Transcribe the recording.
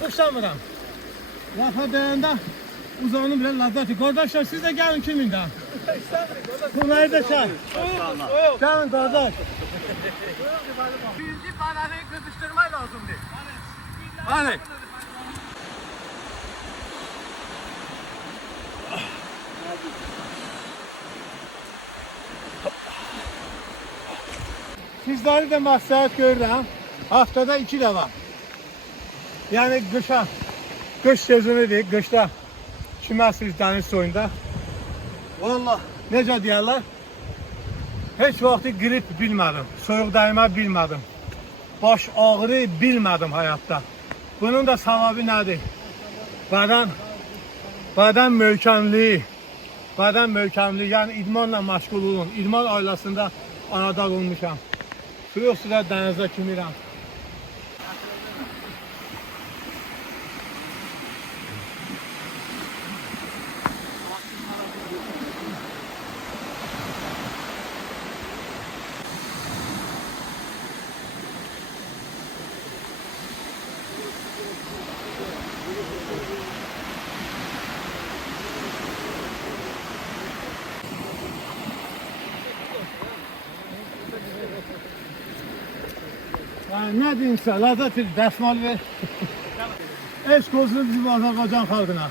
xoşlamıram. Lafa dayanda uzanım bile lazzatı. Kardeşler siz de gelin kiminden? Bunları da çay. Gelin kardeş. Birinci balanayı kızıştırmayı lazımdı. Hani? Sizleri de məsləhət görürəm. Haftada 2 dəfə. Yəni qışa, qış sezonidir, qışda çiməsiniz dəniz suyunda. Vallahi necə deyərlər? Heç vaxtı qrip bilmədim, soyuq dəymə bilmədim. Baş ağrı bilmədim həyatda. Bunun da səbəbi nədir? Bədən möhkəmliyi. Bədən möhkəmliyi, yəni idmanla məşğul olun. İdman ailəsində anadan olmuşam. Soyuq suda dənizdə kimirəm. Yani ne diyeyimse, lazzet bir dəsmal ver. Eş olsun bizim Azərbaycan xalqına.